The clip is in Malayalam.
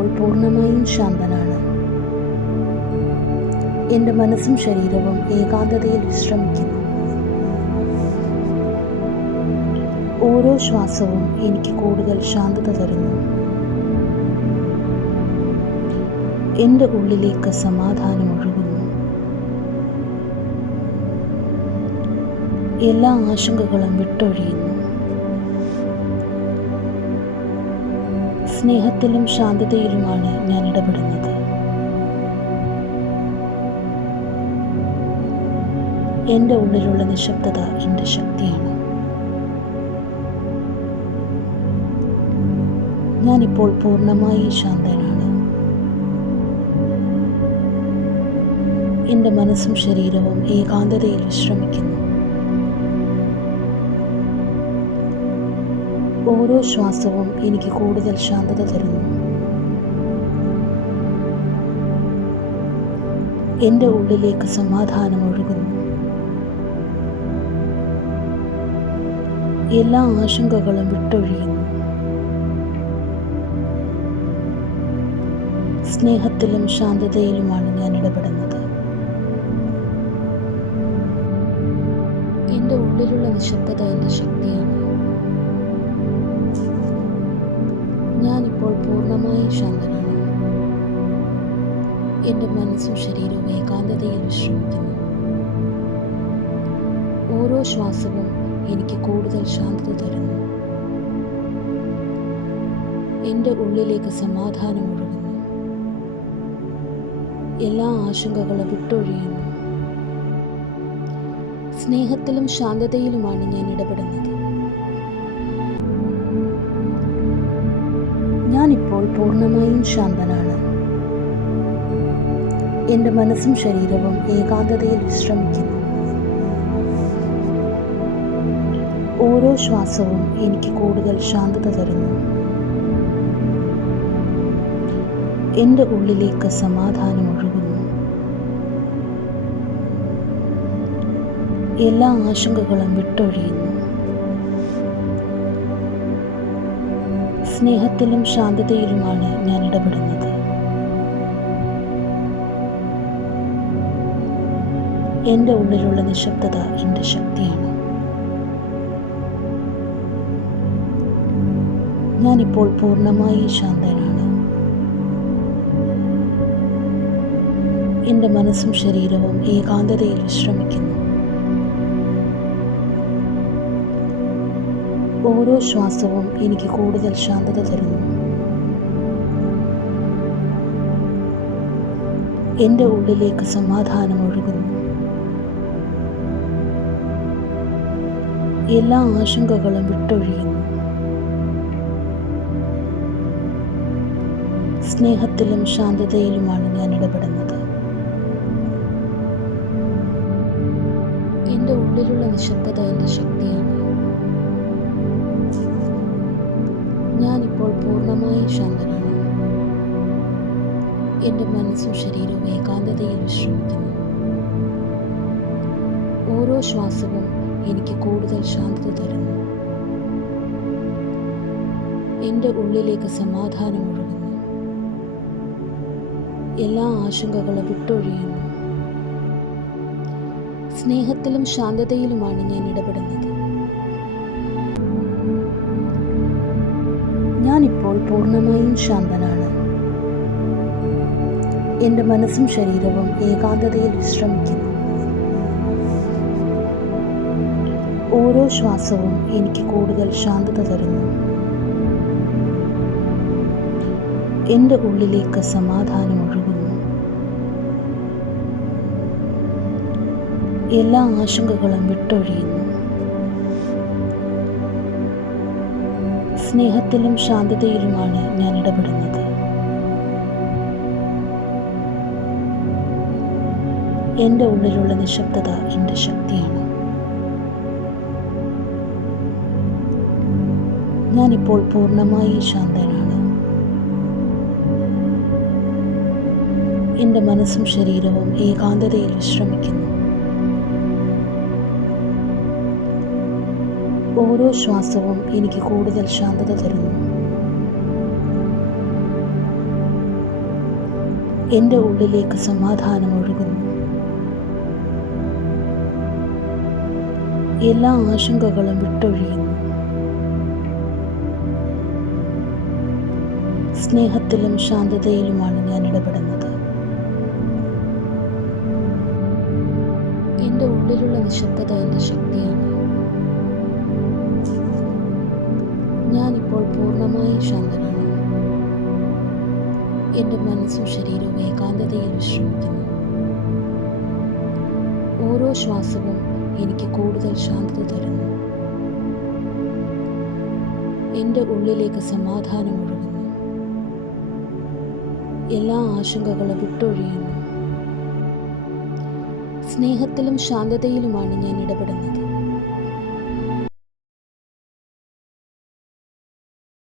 ഞാനിപ്പോൾ പൂർണമായും ശാന്തനാണ്. എന്റെ മനസ്സും ശരീരവും ഏകാന്തതയിൽ വിശ്രമിക്കുന്നു. ഓരോ ശ്വാസവും എനിക്ക് കൂടുതൽ ശാന്തത തരുന്നു. എന്റെ ഉള്ളിലേക്ക് സമാധാനം ഒഴുകുന്നു. എല്ലാ ആശങ്കകളും വിട്ടൊഴിയുന്നു. സ്നേഹത്തിലും ശാന്തതയിലുമാണ് ഞാൻ ഇടപെടുന്നത്. എന്റെ ഉള്ളിലുള്ള നിശബ്ദത എന്റെ ശക്തിയാണ്. ഞാനിപ്പോൾ പൂർണമായി ശാന്തനാണ്. എന്റെ മനസ്സും ശരീരവും ഏകാന്തതയിൽ വിശ്രമിക്കുന്നു. ഓരോ ശ്വാസവും എനിക്ക് കൂടുതൽ ശാന്തത തരുന്നു. എന്റെ ഉള്ളിലേക്ക് സമാധാനം ഒഴുകുന്നു. എല്ലാ ആശങ്കകളും വിട്ടൊഴിയുന്നു. സ്നേഹത്തിലും ശാന്തതയിലുമാണ് ഞാൻ ഇടപെടുന്നത്. എന്റെ ഉള്ളിലുള്ള നിശബ്ദത എന്റെ ശക്തിയാണ് ശാന്തനാണ് എന്റെ മനസ്സും ശരീരവും ഏകാന്തതയിൽ വിശ്രമിക്കുന്നു. ഓരോ ശ്വാസവും എനിക്ക് കൂടുതൽ ശാന്തത തരുന്നു. എന്റെ ഉള്ളിലേക്ക് സമാധാനം ഒഴുകുന്നു. എല്ലാ ആശങ്കകളും വിട്ടൊഴിയുന്നു. സ്നേഹത്തിലും ശാന്തതയിലുമാണ് ഞാൻ ഇടപെടുന്നത്. ഞാനിപ്പോൾ പൂർണമായും ശാന്തനാണ്. എന്റെ മനസ്സും ശരീരവും ഏകാന്തതയിൽ വിശ്രമിക്കുന്നു. ഓരോ ശ്വാസവും എനിക്ക് കൂടുതൽ ശാന്തത തരുന്നു. എന്റെ ഉള്ളിലേക്ക് സമാധാനം ഒഴുകുന്നു. എല്ലാ ആശങ്കകളും വിട്ടൊഴിയുന്നു. സ്നേഹത്തിലും ശാന്തതയിലുമാണ് ഞാൻ ഇടപെടുന്നത്. എന്റെ ഉള്ളിലുള്ള നിശബ്ദത എന്റെ ശക്തിയാണ്. ഞാനിപ്പോൾ പൂർണമായി ശാന്തനാണ്. എന്റെ മനസ്സും ശരീരവും ഏകാന്തതയിൽ വിശ്രമിക്കുന്നു. ഓരോ ശ്വാസവും എനിക്ക് കൂടുതൽ ശാന്തത തരുന്നു. എന്റെ ഉള്ളിലേക്ക് സമാധാനം ഒഴുകുന്നു. എല്ലാ ആശങ്കകളും വിട്ടൊഴിയുന്നു സ്നേഹത്തിലും ശാന്തതയിലുമാണ് ഞാൻ ഇടപെടുന്നത്. എന്റെ ഉള്ളിലുള്ള നിശബ്ദത എന്റെ ശക്തിയാണ് പൂർണമായി ശാന്തനാണ് എന്റെ മനസ്സും ശരീരവും ഏകാന്തതയിൽ വിശ്രമിക്കുന്നു. ഓരോ ശ്വാസവും എനിക്ക് കൂടുതൽ ശാന്തത തരുന്നു. എന്റെ ഉള്ളിലേക്ക് സമാധാനം ഒഴുകുന്നു. എല്ലാ ആശങ്കകളും വിട്ടൊഴിയുന്നു. സ്നേഹത്തിലും ശാന്തതയിലുമാണ് ഞാൻ ഇടപെടുന്നത്. ഞാനിപ്പോൾ പൂർണമായും ശാന്തനാണ്. എന്റെ മനസ്സും ശരീരവും ഏകാന്തതയിൽ വിശ്രമിക്കുന്നു. ഓരോ ശ്വാസവും എനിക്ക് കൂടുതൽ ശാന്തത തരുന്നു. എന്റെ ഉള്ളിലേക്ക് സമാധാനം ഒഴുകുന്നു. എല്ലാ ആശങ്കകളും വിട്ടൊഴിയുന്നു. സ്നേഹത്തിലും ശാന്തതയിലുമാണ് ഞാൻ ഇടപെടുന്നത്. എന്റെ ഉള്ളിലുള്ള നിശബ്ദത എന്റെ ശക്തിയാണ്. ഞാനിപ്പോൾ പൂർണമായി ശാന്തനാണ്. എന്റെ മനസ്സും ശരീരവും ഏകാന്തതയിൽ വിശ്രമിക്കുന്നു. ഓരോ ശ്വാസവും എനിക്ക് കൂടുതൽ ശാന്തത തരുന്നു. എന്റെ ഉള്ളിലേക്ക് സമാധാനം ഒഴുകുന്നു. എല്ലാ ആശങ്കകളും വിട്ടൊഴിയുന്നു. സ്നേഹത്തിലും ശാന്തതയിലുമാണ് ഞാൻ ഇടപെടുന്നത്. എന്റെ ഉള്ളിലുള്ള നിശബ്ദത എന്റെ ശക്തിയാണ് ശാന്തനാണ്. എന്റെ മനസ്സും ശരീരവും ഏകാന്തതയിൽ വിശ്രമിക്കുന്നു. ഓരോ ശ്വാസവും എനിക്ക് കൂടുതൽ ശാന്തത തരുന്നു. എന്റെ ഉള്ളിലേക്ക് സമാധാനം ഒഴുകുന്നു. എല്ലാ ആശങ്കകളും വിട്ടൊഴിയുന്നു. സ്നേഹത്തിലും ശാന്തതയിലുമാണ് ഞാൻ ഇടപെടുന്നത്.